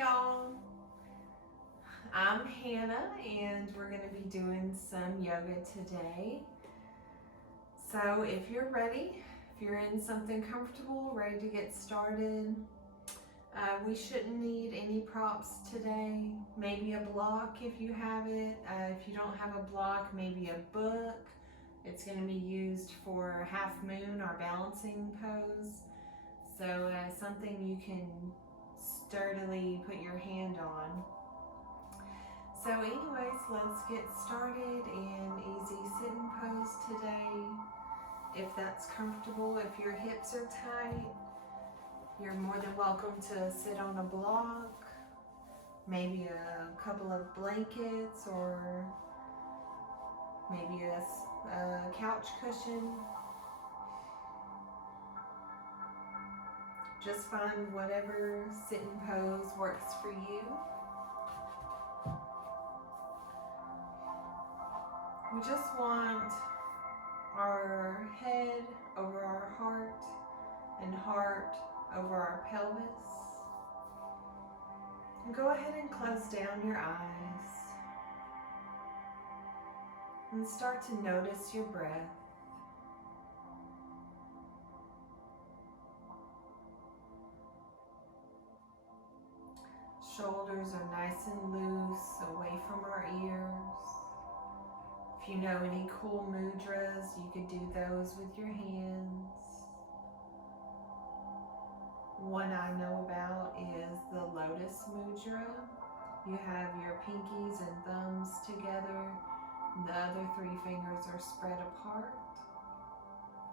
y'all. I'm Hannah and we're going to be doing some yoga today. So if you're ready, if you're in something comfortable, ready to get started, we shouldn't need any props today. Maybe a block if you have it. If you don't have a block, maybe a book. It's going to be used for half moon, our balancing pose. So something you can sturdily put your hand on. So anyways, let's get started in easy sitting pose today. If that's comfortable, if your hips are tight, you're more than welcome to sit on a block, maybe a couple of blankets or maybe a couch cushion. Just find whatever sitting pose works for you. We just want our head over our heart and heart over our pelvis. And go ahead and close down your eyes and start to notice your breath. Shoulders are nice and loose, away from our ears. If you know any cool mudras, you could do those with your hands. One I know about is the Lotus Mudra. You have your pinkies and thumbs together. The other three fingers are spread apart,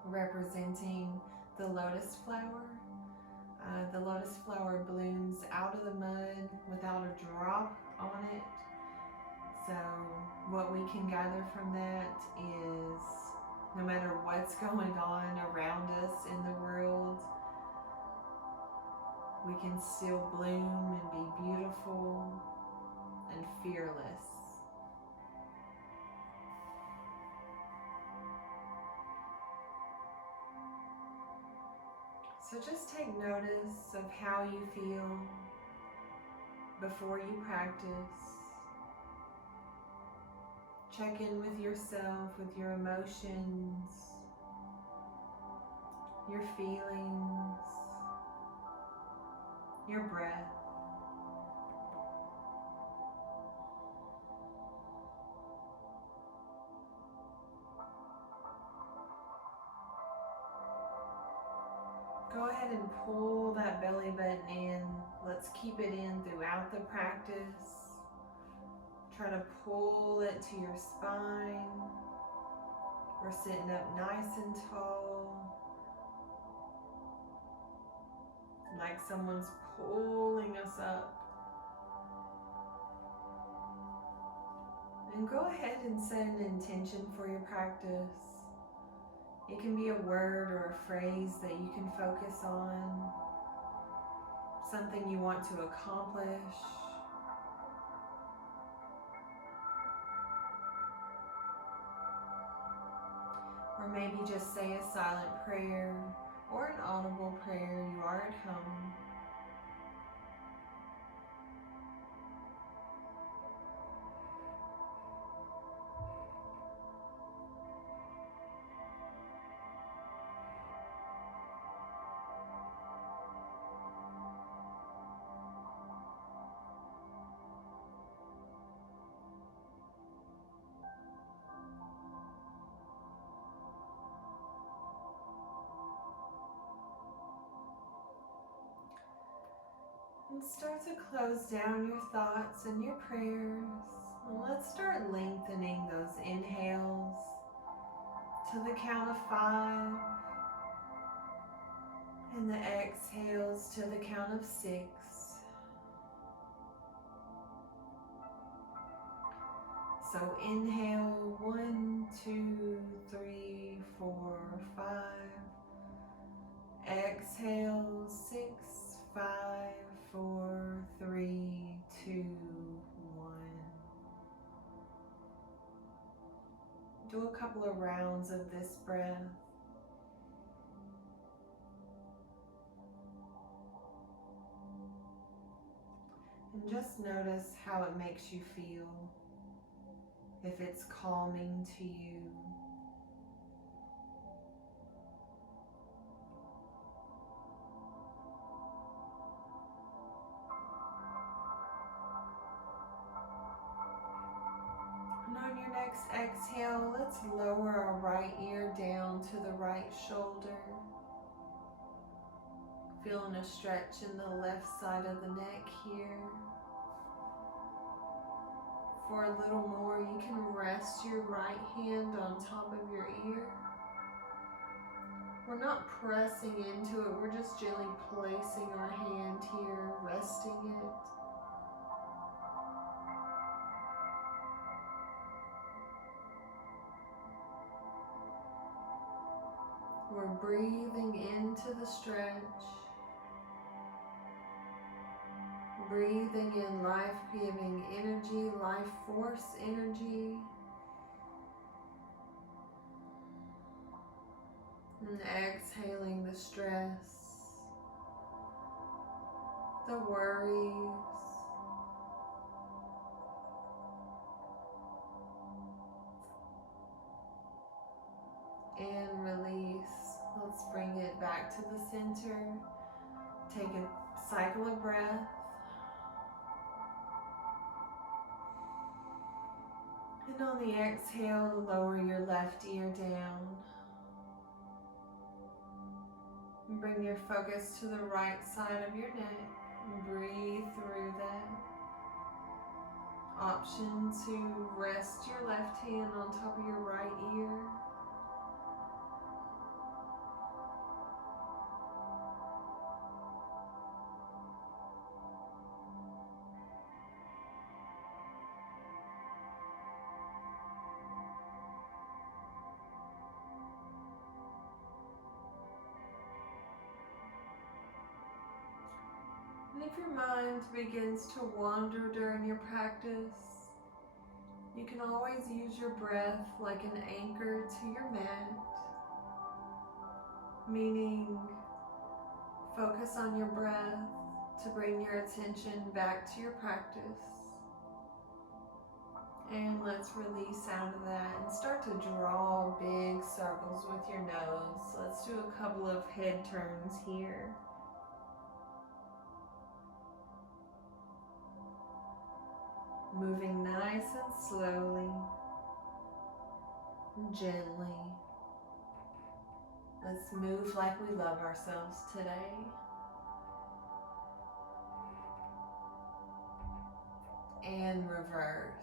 representing the lotus flower. The lotus flower blooms out of the mud without a drop on it. So what we can gather from that is no matter what's going on around us in the world, we can still bloom and be beautiful and fearless. So just take notice of how you feel before you practice. Check in with yourself, with your emotions, your feelings, your breath. Go ahead and pull that belly button in. Let's keep it in throughout the practice. Try to pull it to your spine. We're sitting up nice and tall, like someone's pulling us up. And go ahead and set an intention for your practice. It can be a word or a phrase that you can focus on, something you want to accomplish. Or maybe just say a silent prayer or an audible prayer. You are at home. And start to close down your thoughts and your prayers. And let's start lengthening those inhales to the count of 5. And the exhales to the count of 6. So inhale 1, 2, 3, 4, 5. Exhale 6, 5, 4, 3, 2, 1. Do a couple of rounds of this breath. And just notice how it makes you feel, if it's calming to you. And on your next exhale, let's lower our right ear down to the right shoulder. Feeling a stretch in the left side of the neck here. For a little more, you can rest your right hand on top of your ear. We're not pressing into it, we're just gently placing our hand here, resting it. We're breathing into the stretch. Breathing in life-giving energy, life force energy. And exhaling the stress, the worries. And release. Let's bring it back to the center. Take a cycle of breath. And on the exhale, lower your left ear down. And bring your focus to the right side of your neck. And breathe through that. Option to rest your left hand on top of your right ear. And if your mind begins to wander during your practice, you can always use your breath like an anchor to your mat, meaning focus on your breath to bring your attention back to your practice. And let's release out of that and start to draw big circles with your nose. Let's do a couple of head turns here. Moving nice and slowly, gently. Let's move like we love ourselves today. And reverse.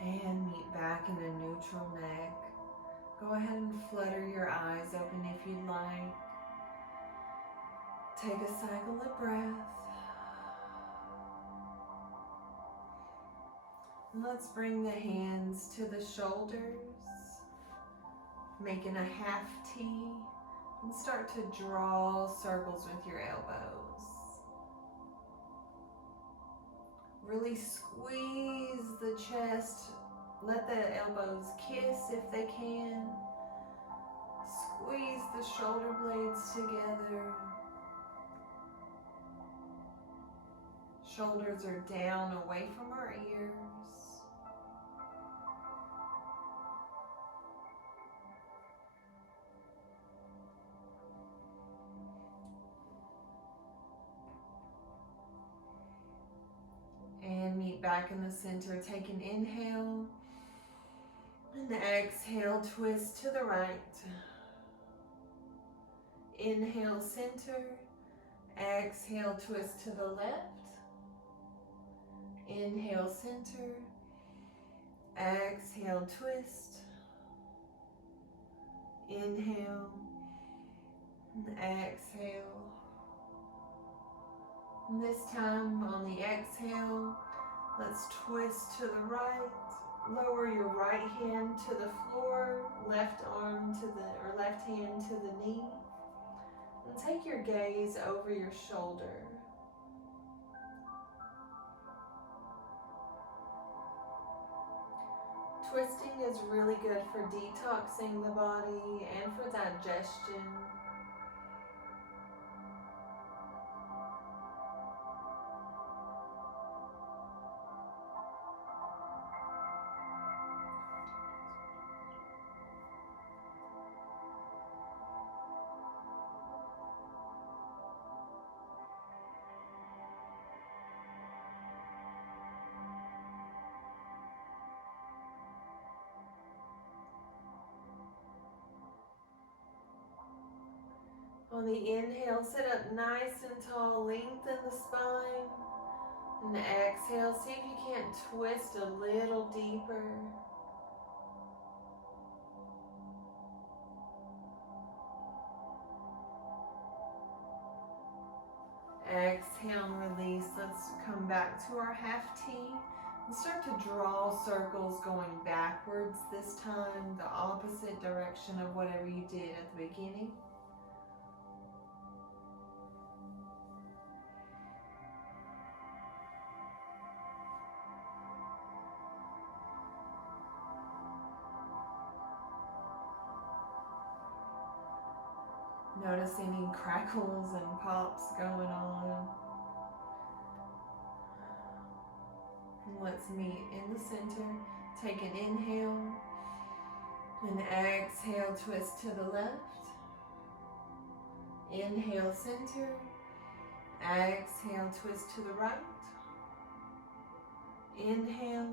And meet back in a neutral neck. Go ahead and flutter your eyes open if you'd like. Take a cycle of breath. And let's bring the hands to the shoulders, making a half T, and start to draw circles with your elbows. Really squeeze the chest. Let the elbows kiss if they can. Squeeze the shoulder blades together. Shoulders are down away from our ears. And meet back in the center. Take an inhale. And exhale, twist to the right. Inhale, center. Exhale, twist to the left. Inhale, center. Exhale, twist. Inhale. And exhale. And this time on the exhale, let's twist to the right. Lower your right hand to the floor, left arm to the, or left hand to the knee. And take your gaze over your shoulder. Twisting is really good for detoxing the body and for digestion. On the inhale, sit up nice and tall, lengthen the spine. And exhale, see if you can't twist a little deeper. Exhale and release. Let's come back to our half T and start to draw circles going backwards this time, the opposite direction of whatever you did at the beginning. Notice any crackles and pops going on. And let's meet in the center. Take an inhale and exhale, twist to the left. Inhale, center. Exhale, twist to the right. Inhale.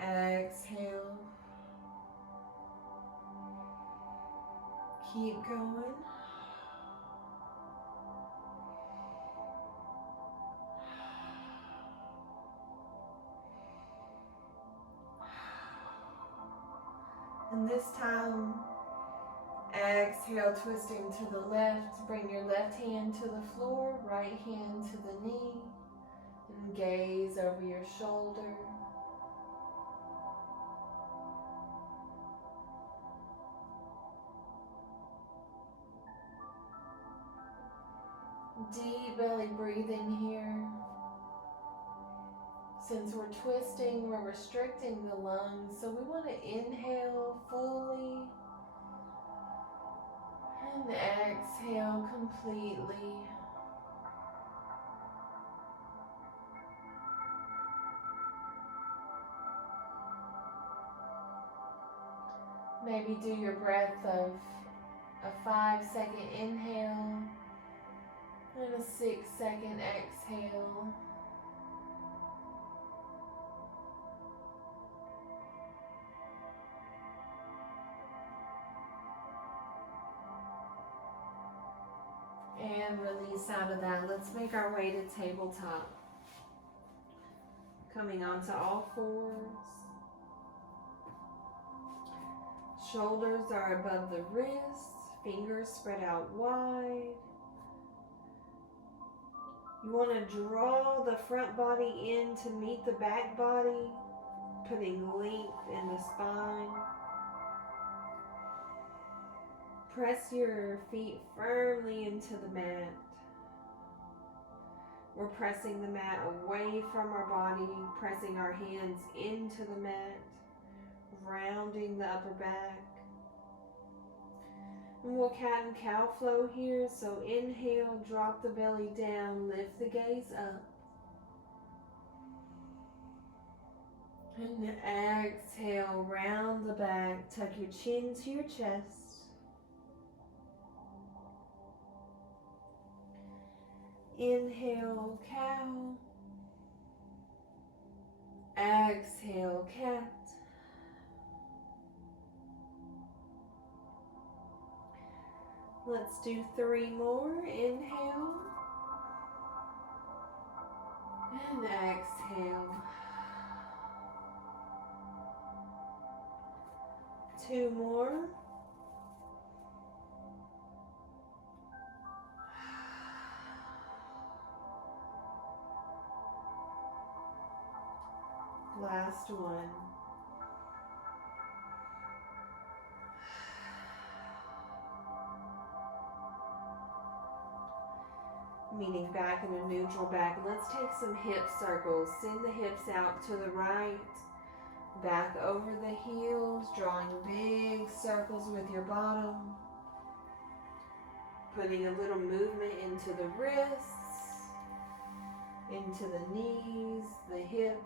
Exhale. Keep going. And this time, exhale, twisting to the left. Bring your left hand to the floor, right hand to the knee, and gaze over your shoulder. Deep belly breathing here. Since we're twisting, we're restricting the lungs, so we want to inhale fully and exhale completely. Maybe do your breath of a 5-second inhale and a 6-second exhale. And release out of that. Let's make our way to tabletop. Coming onto all fours. Shoulders are above the wrists, fingers spread out wide. You want to draw the front body in to meet the back body, putting length in the spine. Press your feet firmly into the mat. We're pressing the mat away from our body, pressing our hands into the mat, rounding the upper back. And we'll cat and cow flow here. So inhale, drop the belly down, lift the gaze up. And exhale, round the back, tuck your chin to your chest. Inhale, cow. Exhale, cat. Let's do 3 more. Inhale. And exhale. 2 more. Last one. Meaning back in a neutral back. Let's take some hip circles. Send the hips out to the right. Back over the heels, drawing big circles with your bottom. Putting a little movement into the wrists, into the knees, the hips.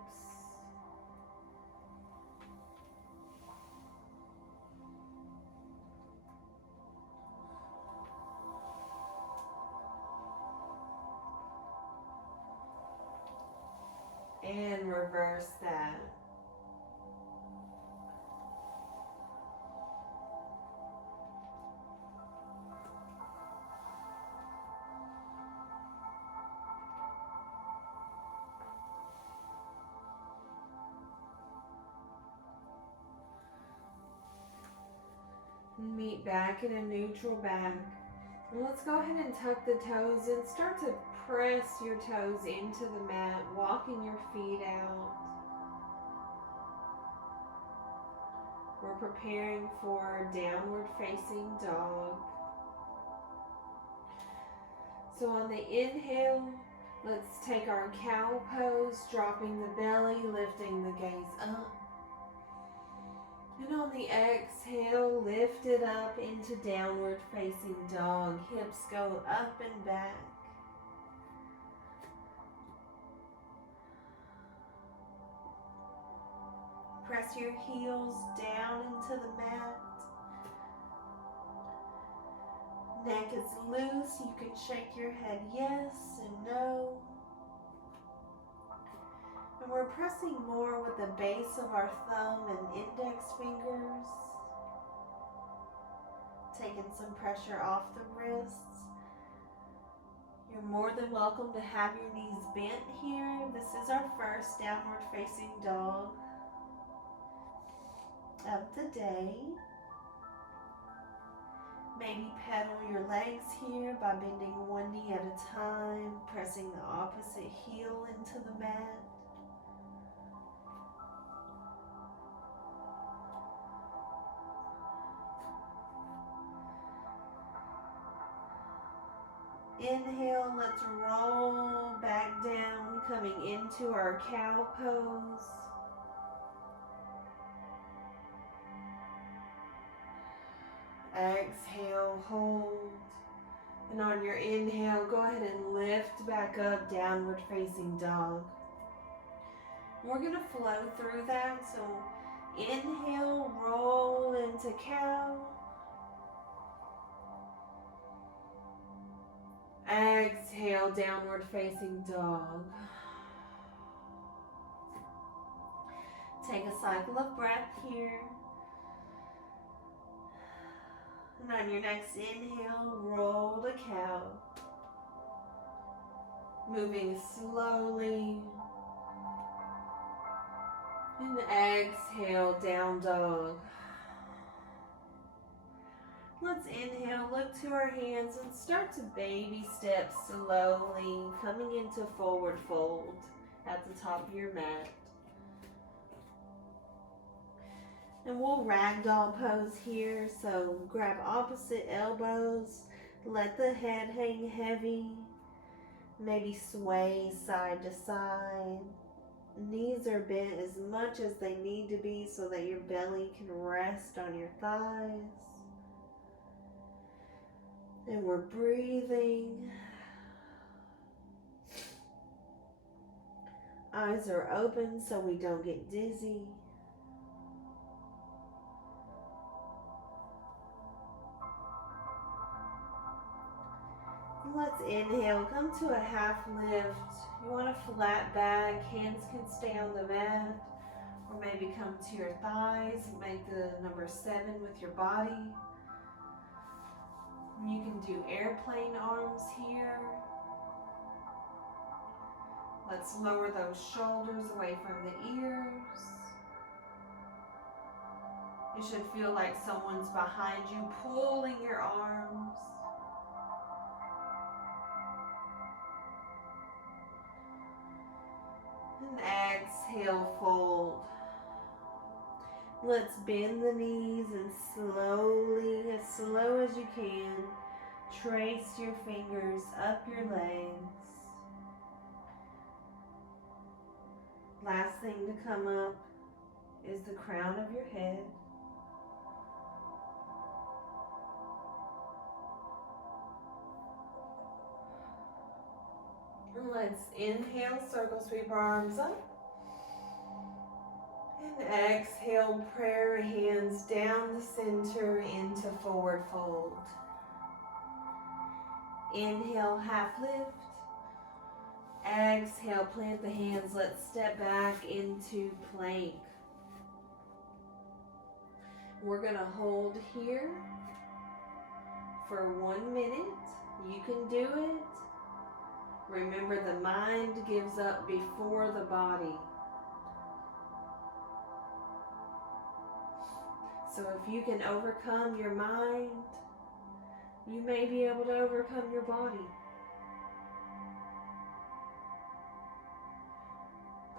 And reverse that. Meet back in a neutral back. And let's go ahead and tuck the toes and start to press your toes into the mat, walking your feet out. We're preparing for downward facing dog. So on the inhale, let's take our cow pose, dropping the belly, lifting the gaze up. And on the exhale, lift it up into downward facing dog. Hips go up and back. Press your heels down into the mat. Neck is loose. You can shake your head yes and no. And we're pressing more with the base of our thumb and index fingers. Taking some pressure off the wrists. You're more than welcome to have your knees bent here. This is our first downward facing dog of the day. Maybe pedal your legs here by bending one knee at a time, pressing the opposite heel into the mat. Inhale, let's roll back down, coming into our cow pose. Exhale, hold. And on your inhale, go ahead and lift back up, downward facing dog. We're going to flow through that. So inhale, roll into cow. Exhale, downward facing dog. Take a cycle of breath here. And on your next inhale, roll to cow. Moving slowly. And exhale, down dog. Let's inhale, look to our hands and start to baby step slowly, coming into forward fold at the top of your mat. And we'll ragdoll pose here, so grab opposite elbows, let the head hang heavy, maybe sway side to side. Knees are bent as much as they need to be so that your belly can rest on your thighs. And we're breathing. Eyes are open so we don't get dizzy. Let's inhale, come to a half lift. You want a flat back, hands can stay on the mat, or maybe come to your thighs, make the number 7 with your body. You can do airplane arms here. Let's lower those shoulders away from the ears. It should feel like someone's behind you, pulling your arms. And exhale, fold. Let's bend the knees and slowly, as slow as you can, trace your fingers up your legs. Last thing to come up is the crown of your head. And let's inhale, circle sweep our arms up. And exhale, prayer hands down the center into forward fold. Inhale, half lift. Exhale, plant the hands. Let's step back into plank. We're going to hold here for 1 minute. You can do it. Remember, the mind gives up before the body. So if you can overcome your mind, you may be able to overcome your body.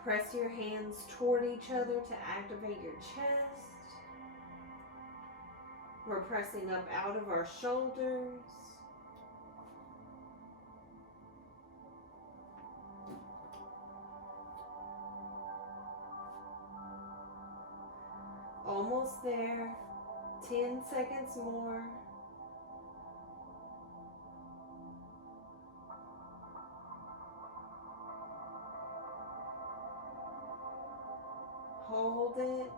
Press your hands toward each other to activate your chest. We're pressing up out of our shoulders. Almost there. 10 seconds more. Hold it.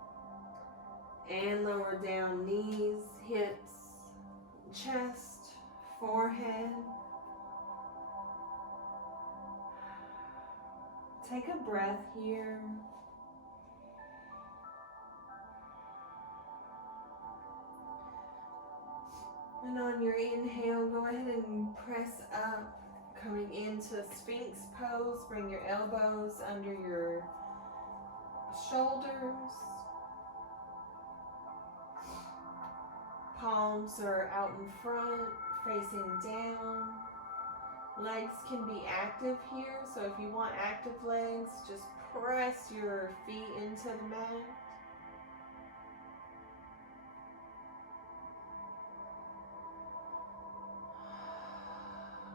And lower down, knees, hips, chest, forehead. Take a breath here. And on your inhale, go ahead and press up, coming into Sphinx pose. Bring your elbows under your shoulders. Palms are out in front, facing down. Legs can be active here, so if you want active legs, just press your feet into the mat.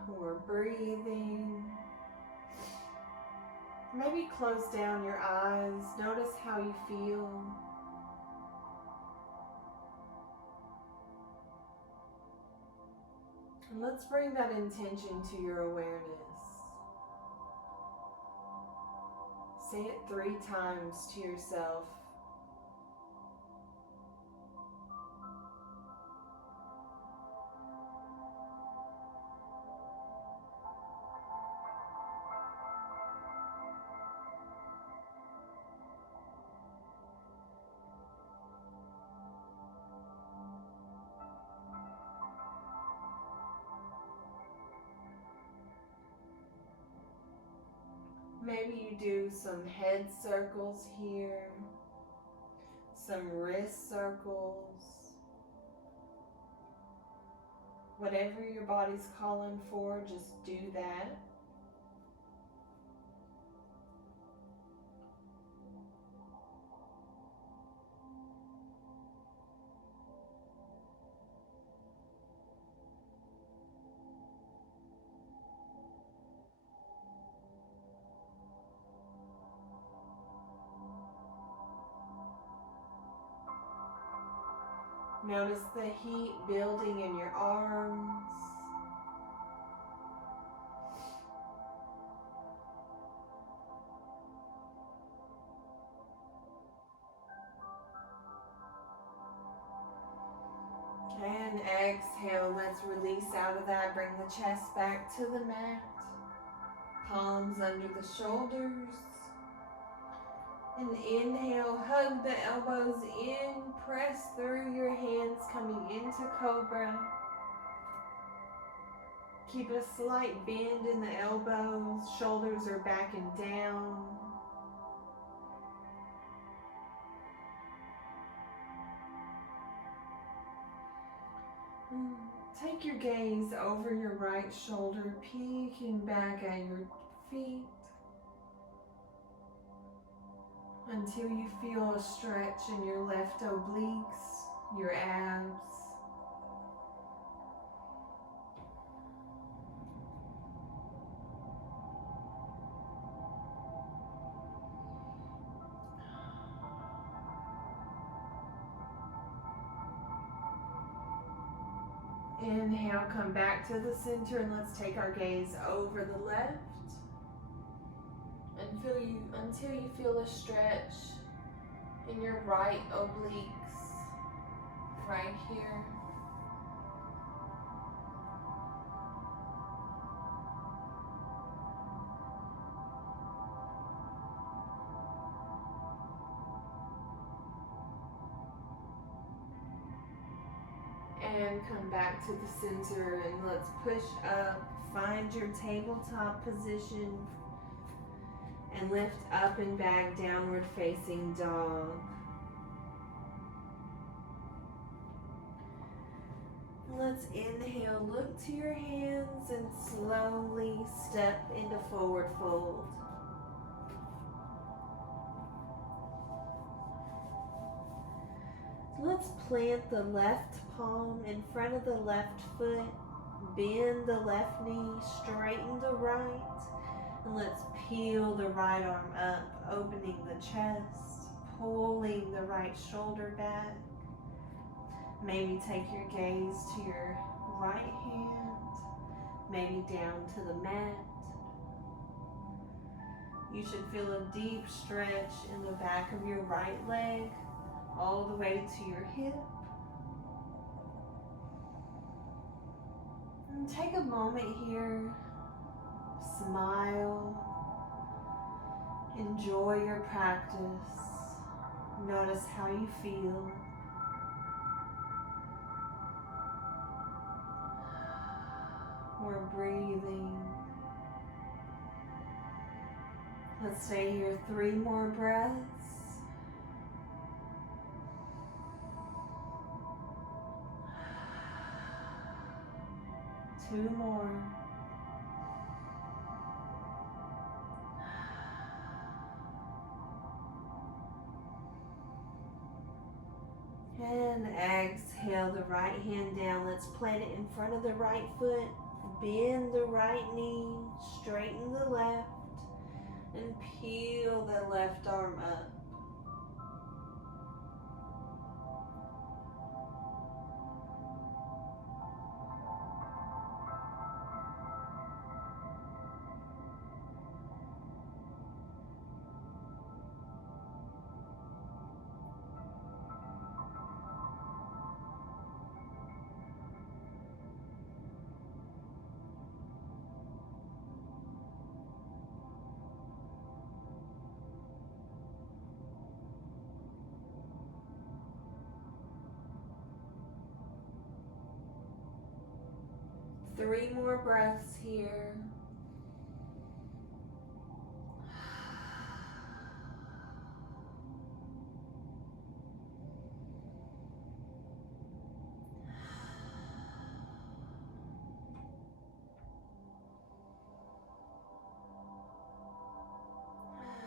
We're breathing. Maybe close down your eyes. Notice how you feel. And let's bring that intention to your awareness. Say it 3 times to yourself. Maybe you do some head circles here, some wrist circles. Whatever your body's calling for, just do that. Notice the heat building in your arms. And exhale, let's release out of that. Bring the chest back to the mat. Palms under the shoulders. And inhale, hug the elbows in, press through your hands coming into Cobra. Keep a slight bend in the elbows, shoulders are back and down. Take your gaze over your right shoulder, peeking back at your feet. until you feel a stretch in your left obliques, your abs. Inhale, come back to the center, and let's take our gaze over the left until you feel a stretch in your right obliques, right here. And come back to the center, and let's push up, find your tabletop position, and lift up and back, downward facing dog. Let's inhale, look to your hands, and slowly step into forward fold. Let's plant the left palm in front of the left foot, bend the left knee, straighten the right, and let's peel the right arm up, opening the chest, pulling the right shoulder back. Maybe take your gaze to your right hand, maybe down to the mat. You should feel a deep stretch in the back of your right leg, all the way to your hip. And take a moment here, smile, enjoy your practice, notice how you feel. We're breathing. Let's stay here 3 more breaths. 2 more. And exhale the right hand down. Let's plant it in front of the right foot. Bend the right knee, straighten the left, and peel the left arm up. Three more breaths here.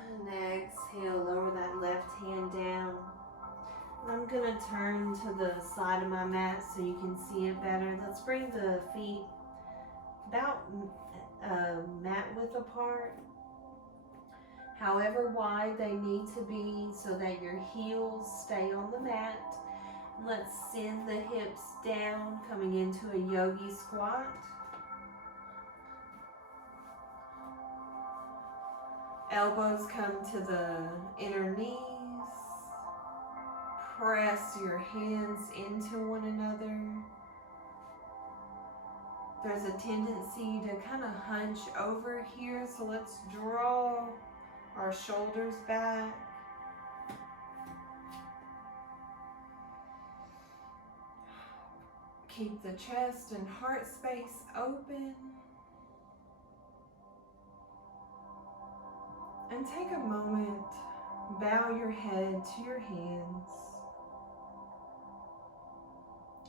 And exhale, lower that left hand down. I'm going to turn to the side of my mat so you can see it better. Let's bring the feet about mat width apart, however wide they need to be so that your heels stay on the mat. Let's send the hips down, coming into a yogi squat. Elbows come to the inner knees. Press your hands into one another. There's a tendency to kind of hunch over here, so let's draw our shoulders back. Keep the chest and heart space open. And take a moment, bow your head to your hands.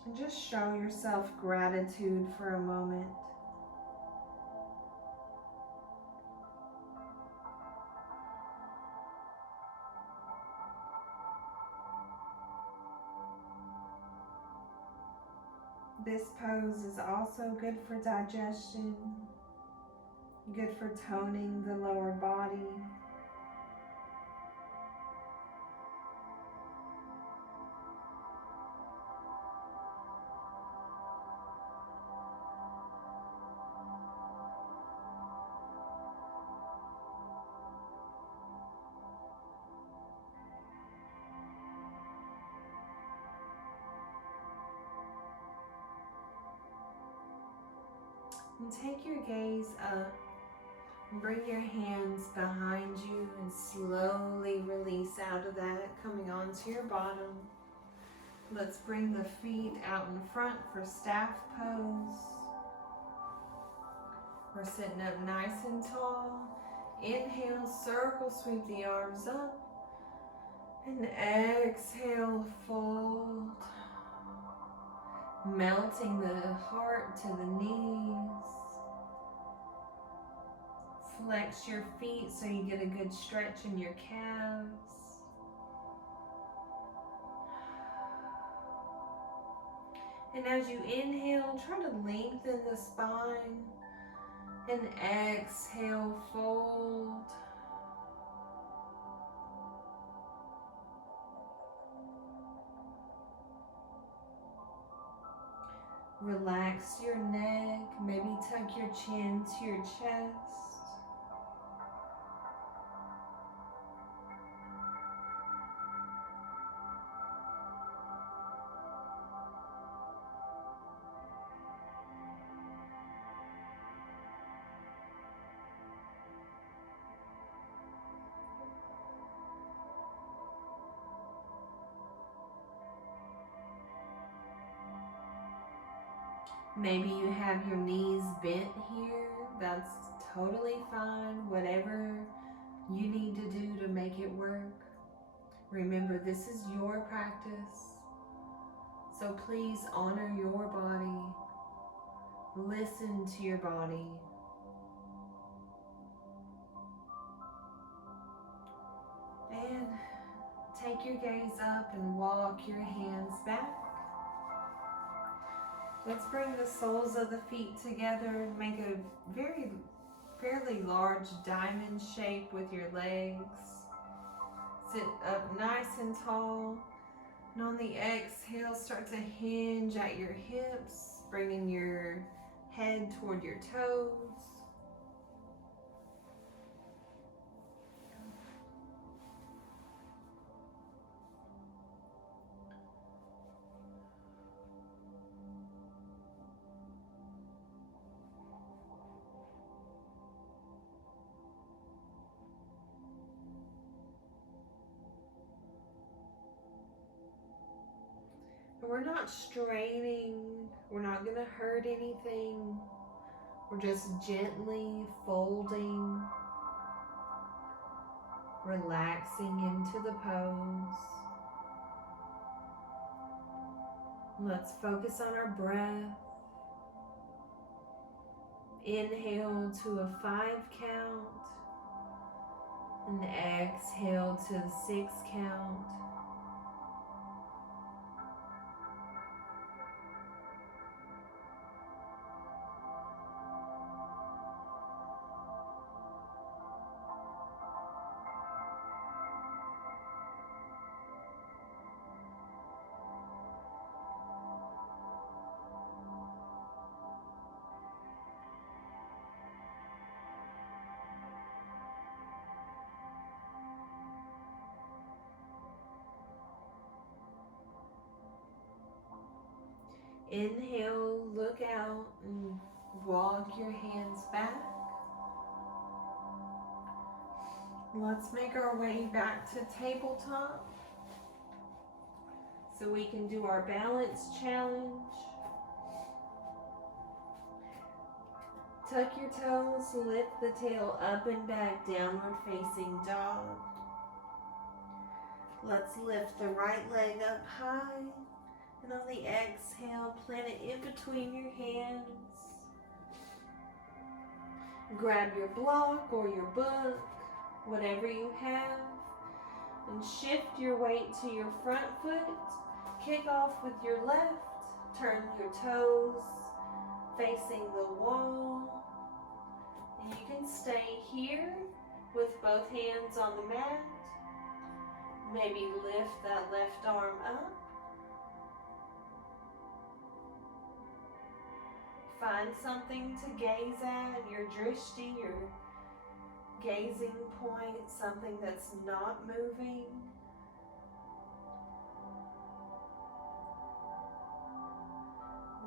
And just show yourself gratitude for a moment. This pose is also good for digestion, good for toning the lower body. And take your gaze up and bring your hands behind you and slowly release out of that, coming onto your bottom. Let's bring the feet out in front for staff pose. We're sitting up nice and tall. Inhale, circle, sweep the arms up. And exhale, fold. Melting the heart to the knees. Flex your feet so you get a good stretch in your calves. And as you inhale, try to lengthen the spine. And exhale, fold. Relax your neck, maybe tuck your chin to your chest. Maybe you have your knees bent here. That's totally fine. Whatever you need to do to make it work. Remember, this is your practice. So please honor your body. Listen to your body. And take your gaze up and walk your hands back. Let's bring the soles of the feet together and make a fairly large diamond shape with your legs. Sit up nice and tall. And on the exhale, start to hinge at your hips, bringing your head toward your toes. We're not straining, we're not going to hurt anything. We're just gently folding, relaxing into the pose. Let's focus on our breath. Inhale to a 5 count and exhale to the 6 count. Inhale, look out and walk your hands back. Let's make our way back to tabletop so we can do our balance challenge. Tuck your toes, lift the tail up and back, downward facing dog. Let's lift the right leg up high. And on the exhale, plant it in between your hands. Grab your block or your book, whatever you have, and shift your weight to your front foot. Kick off with your left. Turn your toes facing the wall. And you can stay here with both hands on the mat. Maybe lift that left arm up. Find something to gaze at, your drishti, your gazing point, something that's not moving.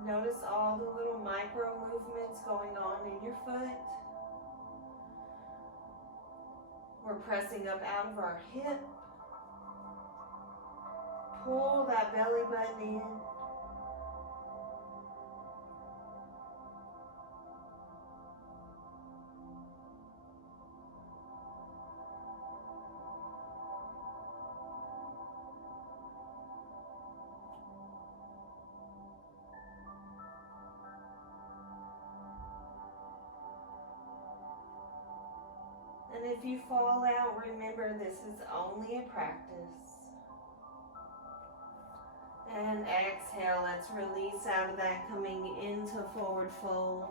Notice all the little micro movements going on in your foot. We're pressing up out of our hip. Pull that belly button in. And if you fall out, remember this is only a practice. And exhale, let's release out of that, coming into forward fold.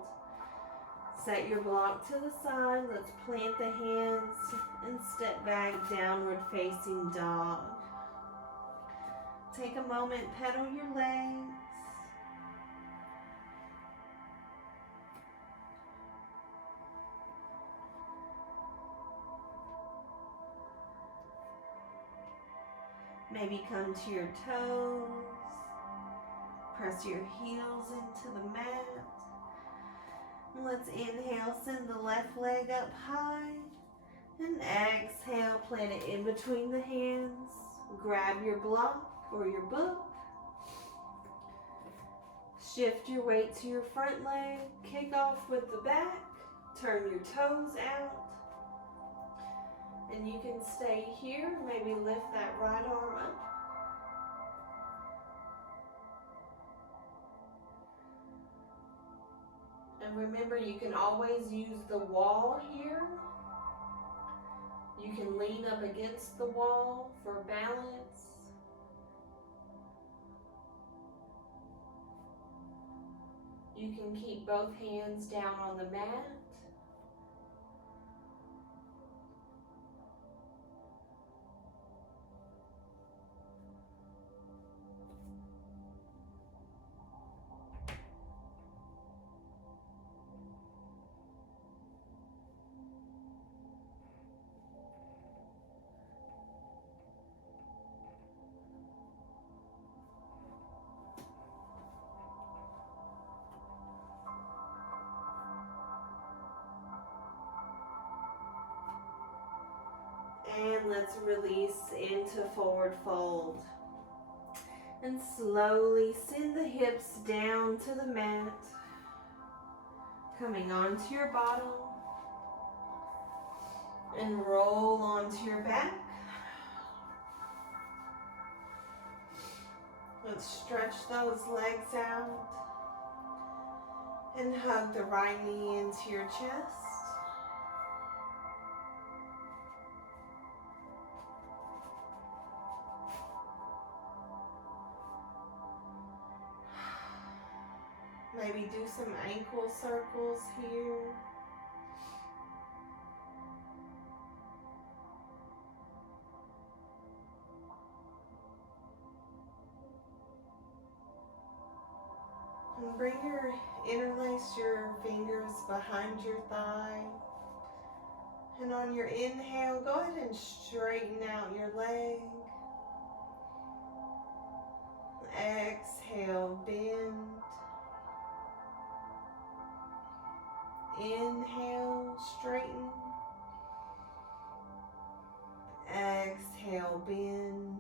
Set your block to the side, let's plant the hands and step back, downward facing dog. Take a moment, pedal your legs. Maybe come to your toes. Press your heels into the mat. Let's inhale, send the left leg up high. And exhale, plant it in between the hands. Grab your block or your book. Shift your weight to your front leg. Kick off with the back. Turn your toes out. And you can stay here, maybe lift that right arm up. And remember, you can always use the wall here. You can lean up against the wall for balance. You can keep both hands down on the mat. And let's release into forward fold. And slowly send the hips down to the mat. Coming onto your bottom. And roll onto your back. Let's stretch those legs out. And hug the right knee into your chest. Maybe do some ankle circles here. And interlace your fingers behind your thigh. And on your inhale, go ahead and straighten out your leg. Exhale, bend. Inhale, straighten. Exhale, bend.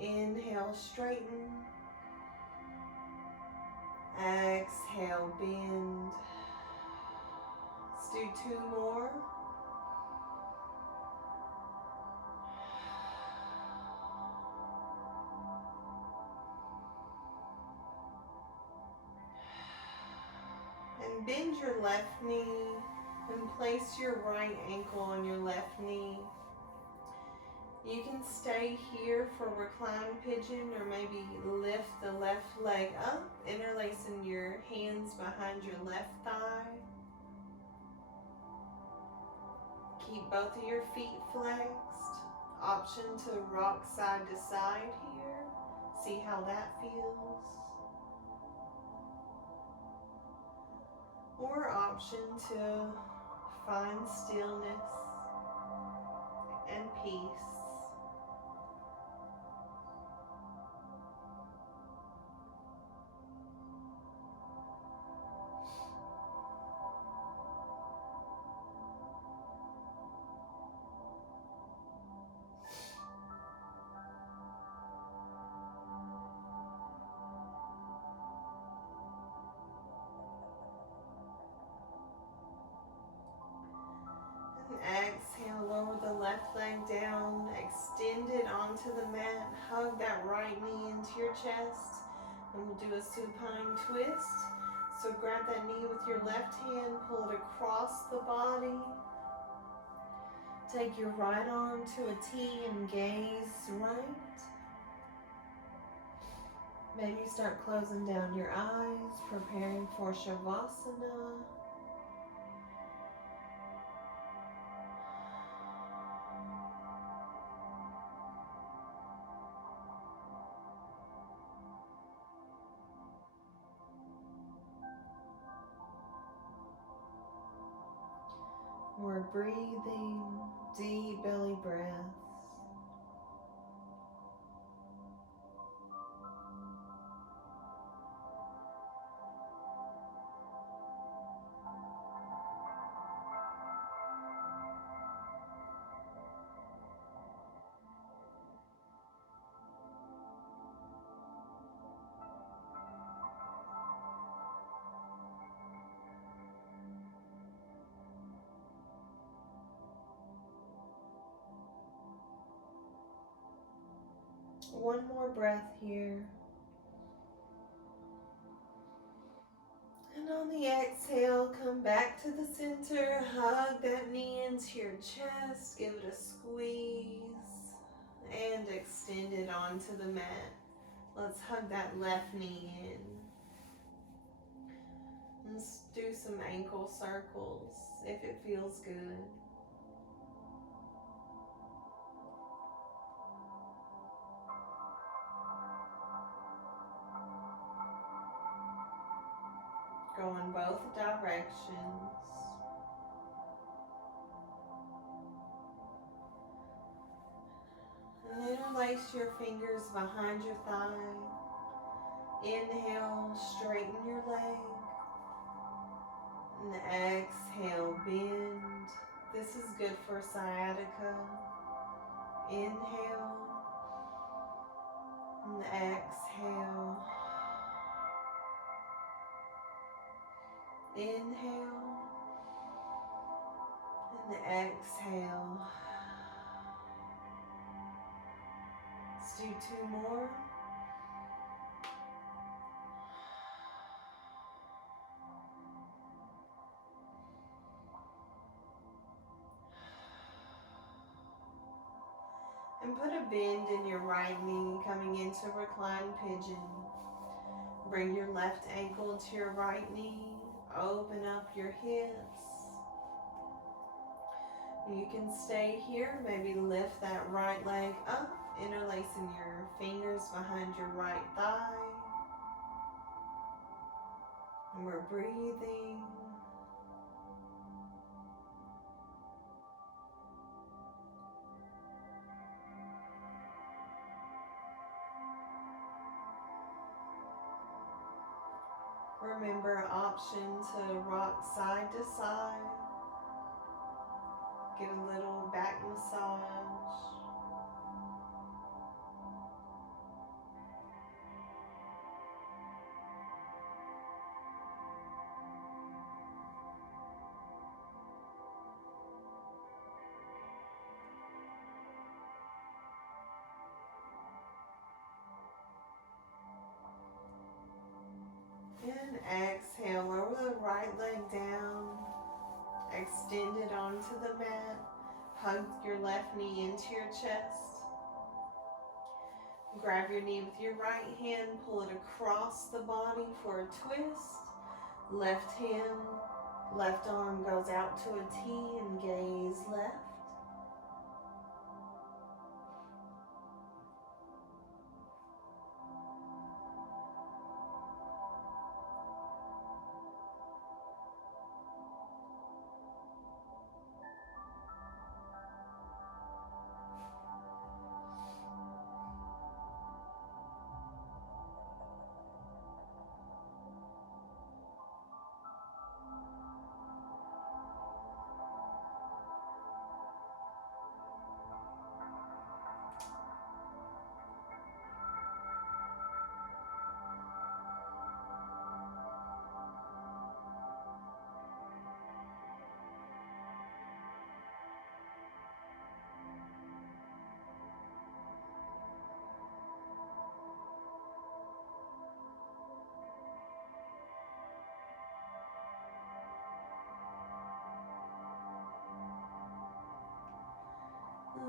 Inhale, straighten. Exhale, bend. Let's do 2 more. And bend your left knee and place your right ankle on your left knee. You can stay here for recline pigeon, or maybe lift the left leg up, interlacing your hands behind your left thigh. Keep both of your feet flexed. Option to rock side to side here. See how that feels. Or option to find stillness and peace. Exhale, lower the left leg down, extend it onto the mat, hug that right knee into your chest, and we'll do a supine twist. So grab that knee with your left hand, pull it across the body. Take your right arm to a T and gaze right. Maybe start closing down your eyes, preparing for Shavasana. We're breathing deep belly breaths. One more breath here. And on the exhale, come back to the center, hug that knee into your chest, give it a squeeze, and extend it onto the mat. Let's hug that left knee in. Let's do some ankle circles if it feels good. Go in both directions. And interlace your fingers behind your thigh. Inhale, straighten your leg. And exhale, bend. This is good for sciatica. Inhale. And exhale. Inhale. And exhale. Let's do two more. And put a bend in your right knee coming into reclined pigeon. Bring your left ankle to your right knee. Open up your hips. You can stay here. Maybe lift that right leg up, interlacing your fingers behind your right thigh. And we're breathing. Remember, option to rock side to side. Get a little back massage. And exhale, lower the right leg down. Extend it onto the mat. Hug your left knee into your chest. Grab your knee with your right hand, pull it across the body for a twist. Left hand, left arm goes out to a T and gaze left.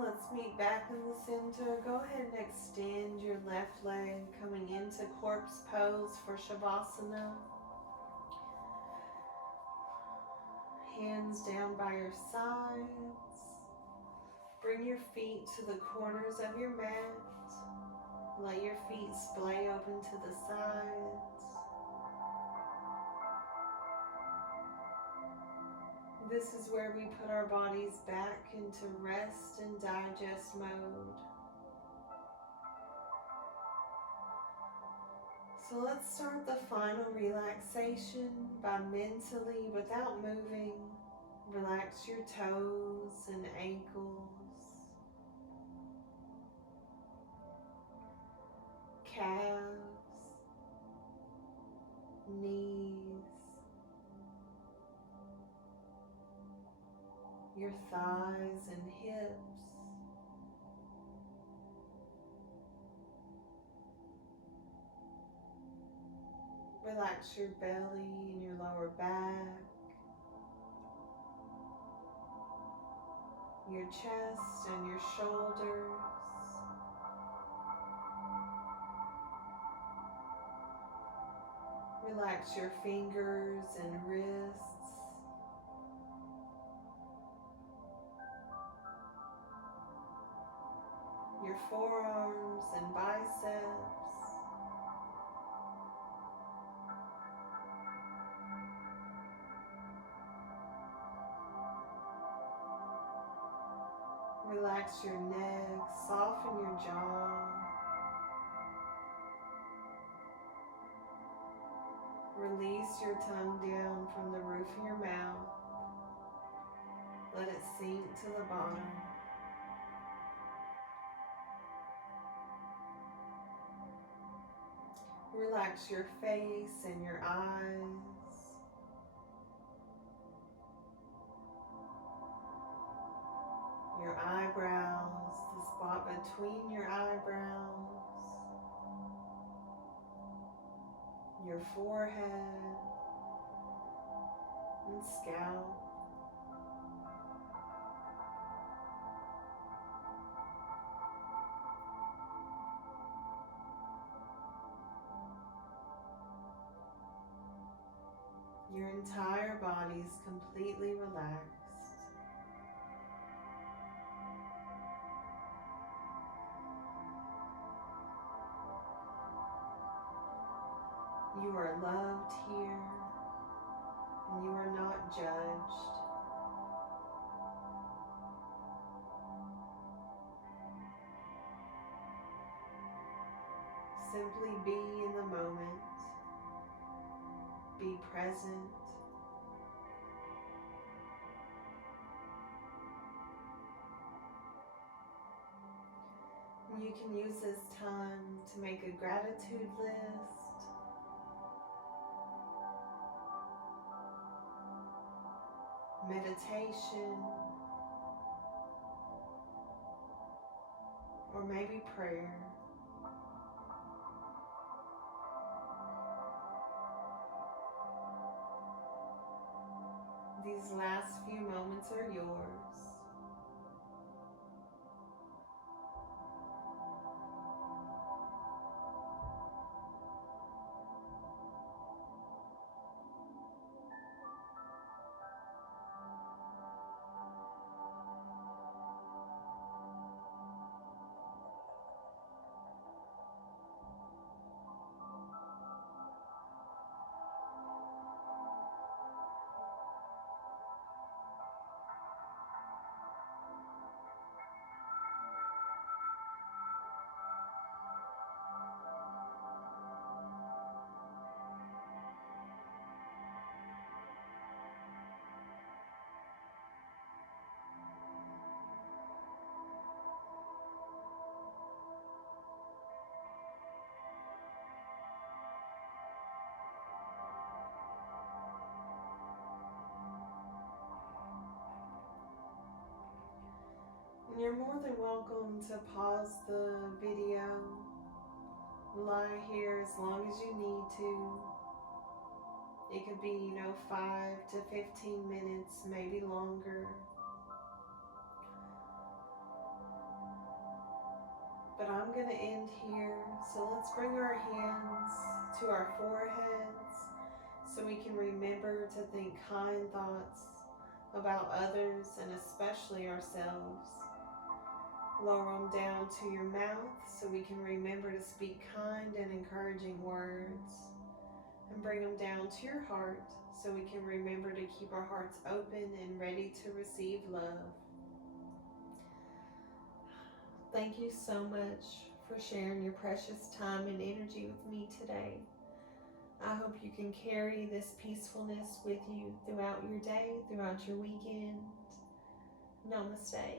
Let's meet back in the center. Go ahead and extend your left leg, coming into corpse pose for Shavasana. Hands down by your sides. Bring your feet to the corners of your mat. Let your feet splay open to the sides. This is where we put our bodies back into rest and digest mode. So let's start the final relaxation by mentally, without moving, relax your toes and ankles, calves, knees, your thighs and hips. Relax your belly and your lower back, your chest and your shoulders. Relax your fingers and wrists. Your forearms and biceps. Relax your neck, soften your jaw. Release your tongue down from the roof of your mouth. Let it sink to the bottom. Relax your face and your eyes. Your eyebrows, the spot between your eyebrows. Your forehead and scalp. Your entire body is completely relaxed. You are loved here, and you are not judged. Simply be in the moment. Be present. You can use this time to make a gratitude list. Meditation. Or maybe prayer. These last few moments are yours. You're more than welcome to pause the video, lie here as long as you need to. It could be, 5 to 15 minutes, maybe longer. But I'm going to end here, so let's bring our hands to our foreheads so we can remember to think kind thoughts about others and especially ourselves. Lower them down to your mouth so we can remember to speak kind and encouraging words. And bring them down to your heart so we can remember to keep our hearts open and ready to receive love. Thank you so much for sharing your precious time and energy with me today. I hope you can carry this peacefulness with you throughout your day, throughout your weekend. Namaste.